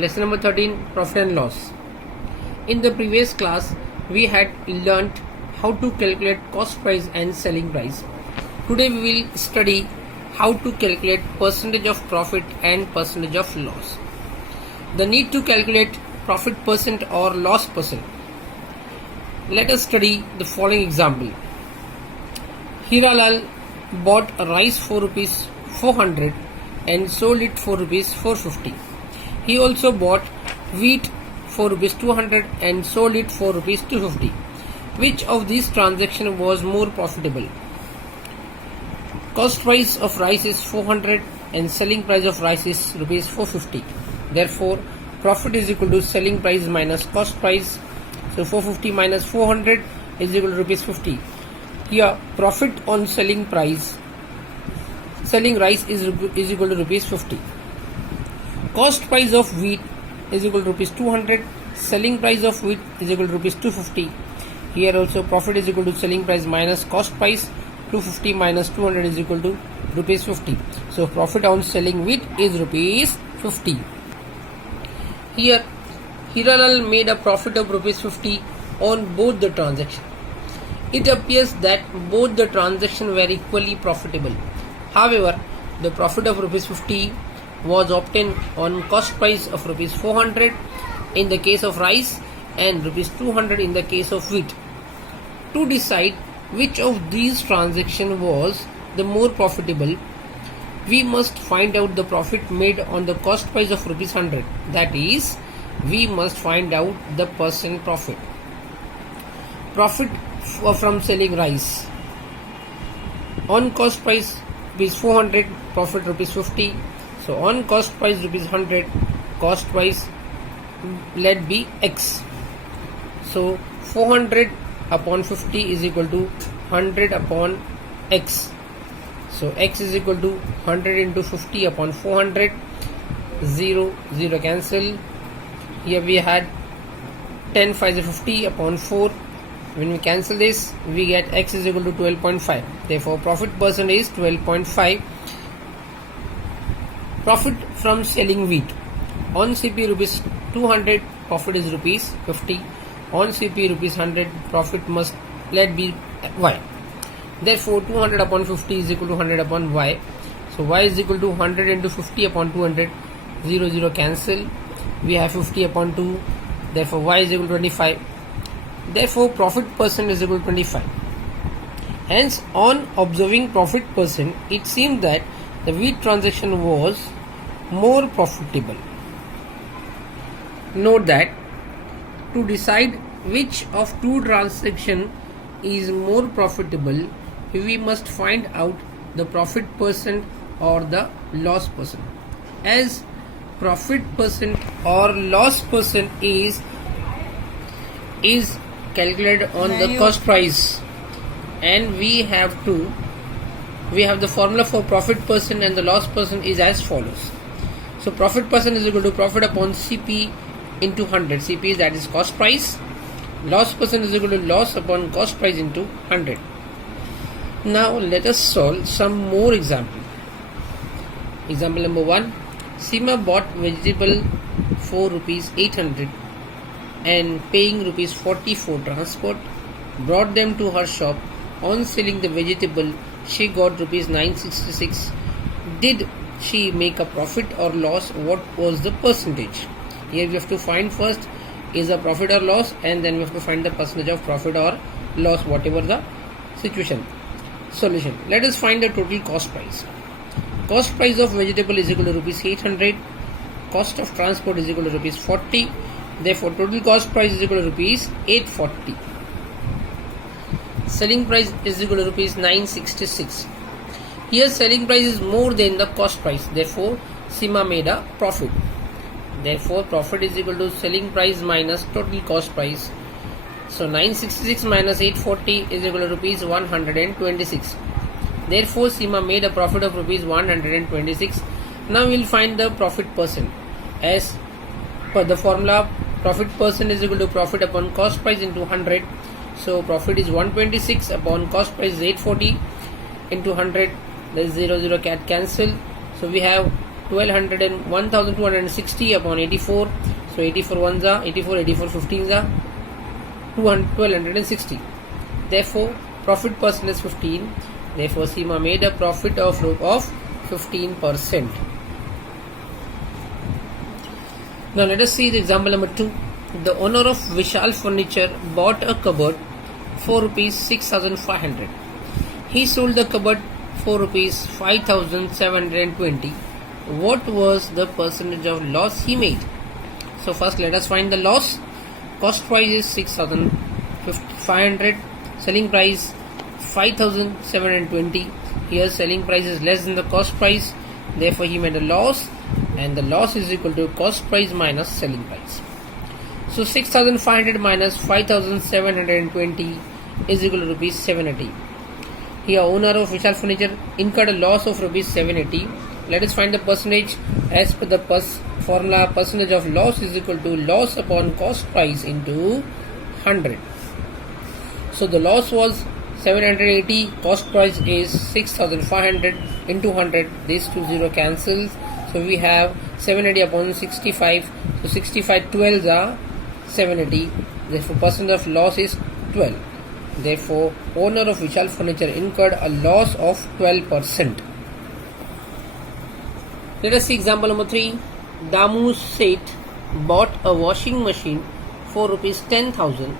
Lesson number 13, Profit and Loss. In the previous class, we had learnt how to calculate cost price and selling price. Today we will study how to calculate percentage of profit and percentage of loss. The need to calculate profit percent or loss percent. Let us study the following example. Hiralal bought rice for rupees 400 and sold it for rupees 450. He also bought wheat for rupees 200 and sold it for rupees 250. Which of these transactions was more profitable? Cost price of rice is 400 and selling price of rice is rupees 450. Therefore, profit is equal to selling price minus cost price. So 450 minus 400 is equal to rupees 50. Here, profit on selling rice is equal to rupees 50. Cost price of wheat is equal to rupees 200. Selling price of wheat is equal to rupees 250. Here also profit is equal to selling price minus cost price. 250 minus 200 is equal to rupees 50. So profit on selling wheat is rupees 50. Here Hiralal made a profit of rupees 50 on both the transactions. It appears that both the transactions were equally profitable. However, the profit of rupees 50 was obtained on cost price of rupees 400 in the case of rice and rupees 200 in the case of wheat. To decide which of these transactions was the more profitable, we must find out the profit made on the cost price of rupees 100. That is, we must find out the percent profit. Profit from selling rice. On cost price rupees 400, profit rupees 50. So on cost price rupees 100, cost price let be X. So 400 upon 50 is equal to 100 upon X. So X is equal to 100 into 50 upon 400. 0, 0 cancel. Here we had 10 5 is 50 upon 4. When we cancel this, we get X is equal to 12.5. Therefore, profit percent is 12.5. Profit from selling wheat. On CP rupees 200, profit is rupees 50. On CP rupees 100, profit must let be Y. Therefore, 200 upon 50 is equal to 100 upon Y. So, Y is equal to 100 into 50 upon 200. 0, 0 cancel. We have 50 upon 2. Therefore, Y is equal to 25. Therefore, profit percent is equal to 25. Hence, on observing profit percent, it seems that the wheat transaction was more profitable. Note that to decide which of two transactions is more profitable, we must find out the profit percent or the loss percent. As profit percent or loss percent is calculated on the cost price, and we have the formula for profit percent and the loss percent is as follows. So profit percent is equal to profit upon CP into 100. CP is, that is cost price. Loss percent is equal to loss upon cost price into 100. Now let us solve some more example. Example number 1. Seema bought vegetable for rupees 800 and paying rupees 40 for transport, brought them to her shop. On selling the vegetable, she got rupees 966. Did she make a profit or loss? What was the percentage? Here we have to find first is a profit or loss, and then we have to find the percentage of profit or loss, whatever the situation. Solution. Let us find the total cost price. Cost price of vegetable is equal to rupees 800. Cost of transport is equal to rupees 40. Therefore, total cost price is equal to rupees 840. Selling price is equal to rupees 966. Here selling price is more than the cost price. Therefore, Seema made a profit. Therefore, profit is equal to selling price minus total cost price. So 966 minus 840 is equal to rupees 126. Therefore, Seema made a profit of rupees 126. Now we will find the profit percent. As per the formula, profit percent is equal to profit upon cost price into 100. So profit is 126 upon cost price is 840 into 100. There is 0, 0 cancel. So we have 1200 and 1260 upon 84. So 84 ones are 84, 84 15s are 1260. Therefore, profit percent is 15. Therefore, Seema made a profit of 15%. Now let us see the example number 2. The owner of Vishal Furniture bought a cupboard for rupees 6,500. He sold the cupboard for rupees 5,720. What was the percentage of loss he made? So first let us find the loss. Cost price is 6,500. Selling price 5,720. Here selling price is less than the cost price. Therefore he made a loss, and the loss is equal to cost price minus selling price. So 6,500 minus 5,720 is equal to rupees 780. Here owner of Vishal Furniture incurred a loss of rupees 780. Let us find the percentage. As per the formula, percentage of loss is equal to loss upon cost price into 100. So the loss was 780, cost price is 6,500 into 100. This 20 cancels. So we have 780 upon 65. So 65 12s are 780. Therefore percent of loss is 12. Therefore owner of Vishal Furniture incurred a loss of 12%. Let us see example number 3. Damu Seth bought a washing machine for rupees 10,000.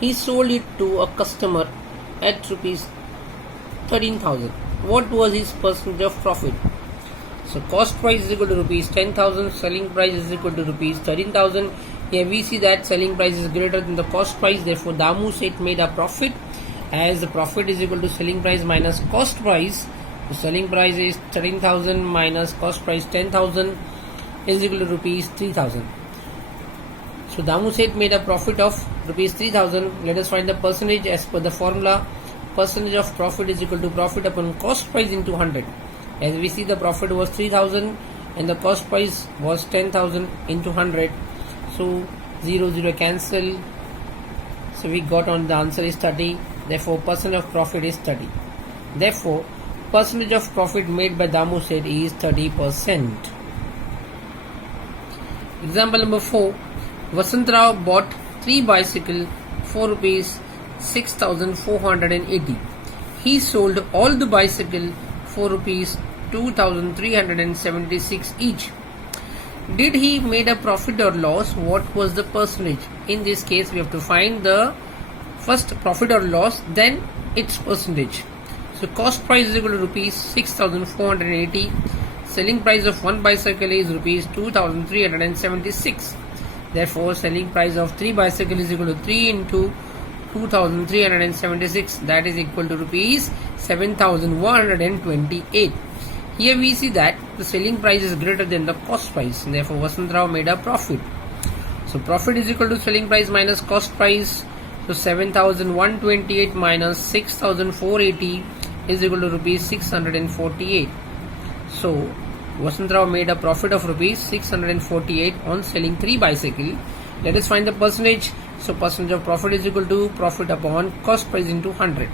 He sold it to a customer at rupees 13,000. What was his percentage of profit? So cost price is equal to rupees 10,000, selling price is equal to rupees 13,000. Here we see that selling price is greater than the cost price. Therefore Damu Seth made a profit, as the profit is equal to selling price minus cost price. The selling price is 13,000 minus cost price 10,000 is equal to rupees 3,000. So Damu Seth made a profit of rupees 3,000. Let us find the percentage. As per the formula, percentage of profit is equal to profit upon cost price into 100. As we see, the profit was 3,000 and the cost price was 10,000 into 100. So 0 cancel. So we got on the answer is 30. Therefore percent of profit is 30. Therefore percentage of profit made by Damu Seth is 30%. Example number 4. Vasantrao bought 3 bicycles for rupees 6,480. He sold all the bicycles for rupees 2,376 each. Did he made a profit or loss? What was the percentage? In this case we have to find the first profit or loss, then its percentage. So cost price is equal to rupees 6,480. Selling price of one bicycle is rupees 2,376. Therefore selling price of 3 bicycles is equal to 3 into 2,376, that is equal to rupees 7,128. Here we see that the selling price is greater than the cost price. Therefore Vasantrao made a profit. So profit is equal to selling price minus cost price. So 7,128 minus 6,480 is equal to rupees 648. So Vasantrao made a profit of rupees 648 on selling 3 bicycles. Let us find the percentage. So percentage of profit is equal to profit upon cost price into 100.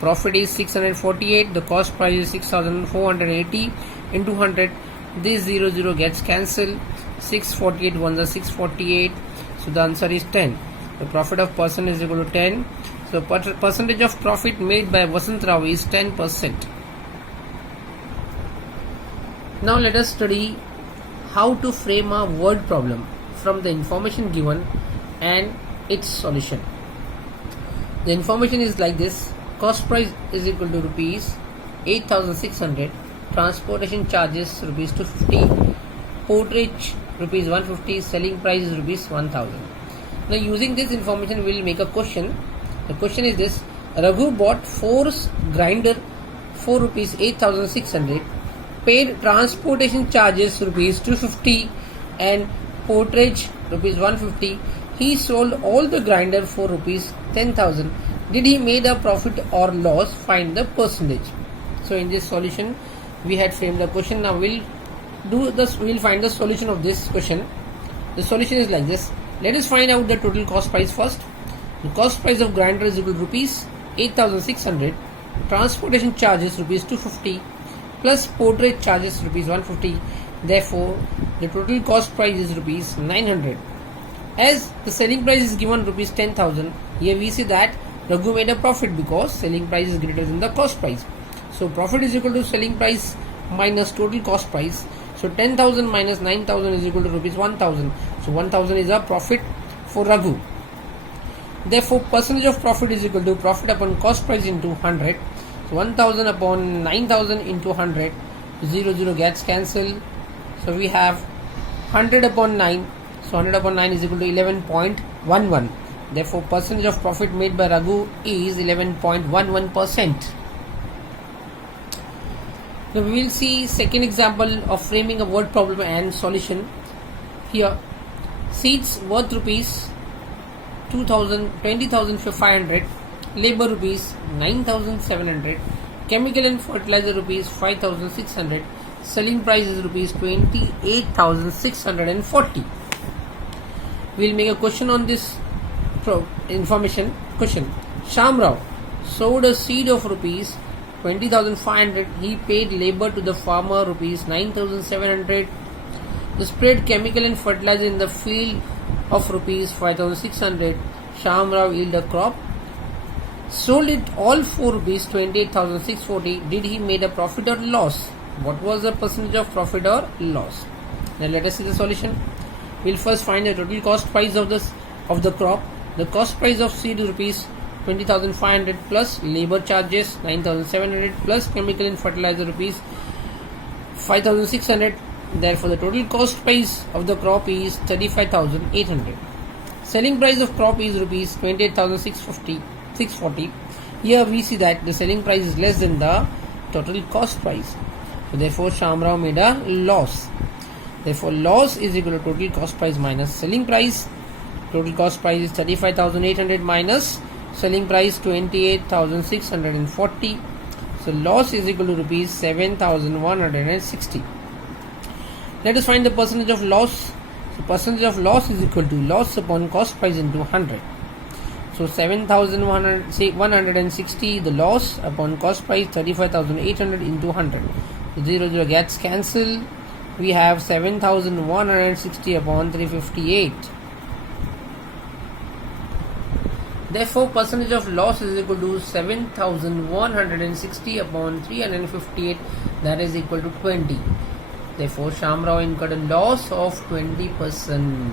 Profit is 648. The cost price is 6,480 into 100. This 0 gets cancelled. 648 ones are 648. So the answer is 10. The profit of person is equal to 10. So percentage of profit made by Vasantrao is 10%. Now let us study how to frame a word problem from the information given and its solution. The information is like this. Cost price is equal to rupees 8,600. Transportation charges rupees 250. Porterage rupees 150. Selling price is rupees 1,000. Now using this information we will make a question. The question is this: Raghu bought 4 grinder for rupees 8,600. Paid transportation charges rupees 250 and porterage rupees 150. He sold all the grinder for rupees 10,000. Did he made a profit or loss? Find the percentage. So in this solution we had framed the question. Now we'll find the solution of this question. The solution is like this. Let us find out the total cost price first. The cost price of grinder is equal to rupees 8,600. Transportation charges rupees 250 plus porterage charges rupees 150. Therefore, the total cost price is rupees 900. As the selling price is given rupees 10,000, here we see that Raghu made a profit because selling price is greater than the cost price. So profit is equal to selling price minus total cost price. So 10,000 minus 9,000 is equal to rupees 1,000. So 1,000 is a profit for Raghu. Therefore, percentage of profit is equal to profit upon cost price into 100. So 1,000 upon 9,000 into 100. 0 gets cancelled. So we have 100 upon 9. So 100 upon 9 is equal to 11.11. Therefore, percentage of profit made by Raghu is 11.11%. Now we will see second example of framing a word problem and solution. Here, seeds worth rupees 20,500, labor rupees 9,700, chemical and fertilizer rupees 5,600, selling price is rupees 28,640. We will make a question on this information. Question: Shyam Rao sowed a seed of rupees 20,500. He paid labor to the farmer rupees 9,700. He spread chemical and fertilizer in the field of rupees 5,600. Shyam Rao yielded a crop. Sold it all for rupees 28,640. Did he made a profit or loss? What was the percentage of profit or loss? Now let us see the solution. We'll first find the total cost price of the crop. The cost price of seed is rupees 20,500 plus labor charges 9,700 plus chemical and fertilizer rupees 5,600. Therefore, the total cost price of the crop is 35,800. Selling price of crop is rupees 28,640. Here we see that the selling price is less than the total cost price. So therefore, Shyam Rao made a loss. Therefore, loss is equal to total cost price minus selling price. Total cost price is 35,800 minus selling price 28,640. So loss is equal to rupees 7,160. Let us find the percentage of loss. So percentage of loss is equal to loss upon cost price into 100. So 7,160 the loss upon cost price 35,800 into 100. 0 gets cancelled. We have 7,160 upon 358. Therefore, percentage of loss is equal to 7,160 upon 358. That is equal to 20. Therefore, Shyam Rao incurred a loss of 20%.